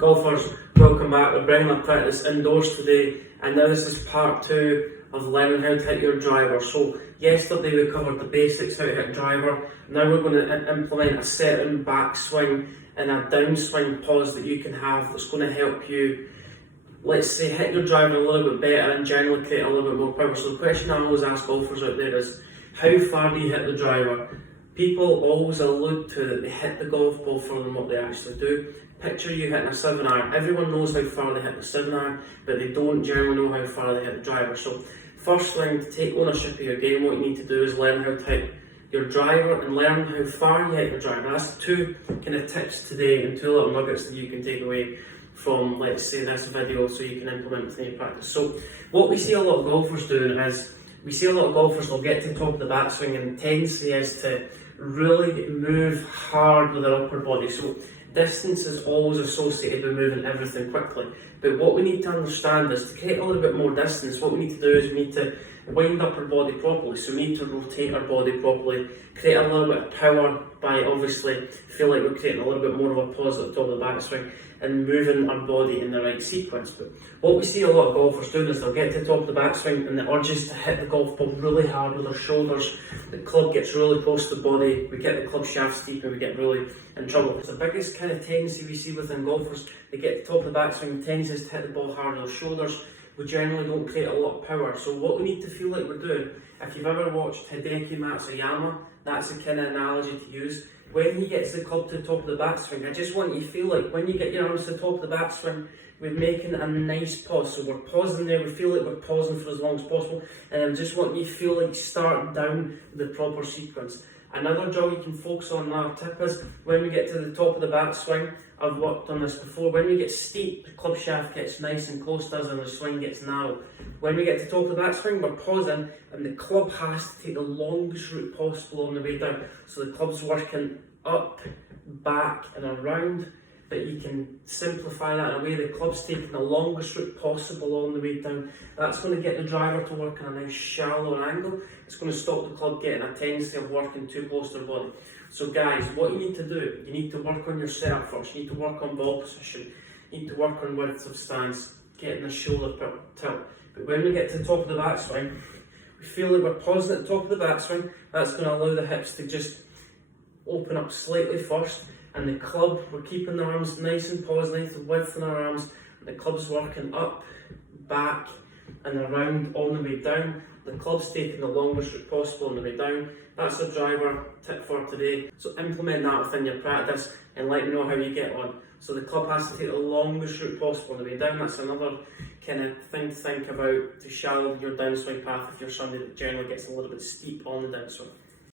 Golfers, welcome back. We're bringing our practice indoors today, and now this is part 2 of learning how to hit your driver. So yesterday we covered the basics, how to hit driver. Now we're going to implement a certain backswing and a downswing pause that you can have that's going to help you, let's say, hit your driver a little bit better and generally create a little bit more power. So the question I always ask golfers out there is, how far do you hit the driver? People always allude to that they hit the golf ball further than what they actually do. Picture you hitting a 7-iron. Everyone knows how far they hit the 7-iron, but they don't generally know how far they hit the driver. So first thing, to take ownership of your game, what you need to do is learn how to hit your driver and learn how far you hit your driver. That's 2 kind of tips today and 2 little nuggets that you can take away from, let's say, this video so you can implement within your practice. So what we see a lot of golfers doing is, we see a lot of golfers, they'll get to the top of the backswing and the tendency is to really move hard with their upper body. So distance is always associated with moving everything quickly. But what we need to understand is, to create a little bit more distance, what we need to do is we need to wind up our body properly. So we need to rotate our body properly, create a little bit of power by obviously feel like we're creating a little bit more of a pause at the top of the backswing and moving our body in the right sequence. But what we see a lot of golfers doing is they'll get to the top of the backswing and the urge is to hit the golf ball really hard with their shoulders. The club gets really close to the body, we get the club shaft steep and we get really in trouble. It's the biggest kind of tendency we see within golfers. They get to the top of the backswing, the tendency is to hit the ball hard with their shoulders. We generally don't create a lot of power. So what we need to feel like we're doing, if you've ever watched Hideki Matsuyama, that's the kind of analogy to use. When he gets the club to the top of the backswing, I just want you to feel like when you get your arms to the top of the backswing, we're making a nice pause. So we're pausing there, we feel like we're pausing for as long as possible, and I just want you to feel like start down the proper sequence. Another job you can focus on, another tip is, when we get to the top of the backswing, I've worked on this before, when we get steep, the club shaft gets nice and close to us and the swing gets narrow. When we get to the top of the backswing, we're pausing and the club has to take the longest route possible on the way down. So the club's working up, back and around, but you can simplify that in a way the club's taking the longest route possible on the way down. That's going to get the driver to work on a nice shallow angle. It's going to stop the club getting a tendency of working too close to the body. So guys, what you need to do, you need to work on your setup first. You need to work on ball position. You need to work on width of stance, getting the shoulder tilt. But when we get to the top of the backswing, we feel like we're pausing at the top of the backswing. That's going to allow the hips to just open up slightly first, and the club, we're keeping the arms nice and paused, nice and width in our arms, and the club's working up, back and around on the way down. The club's taking the longest route possible on the way down. That's a driver tip for today. So implement that within your practice and let me know how you get on. So the club has to take the longest route possible on the way down. That's another kind of thing to think about to shallow your downswing path if you're somebody that generally gets a little bit steep on the downswing.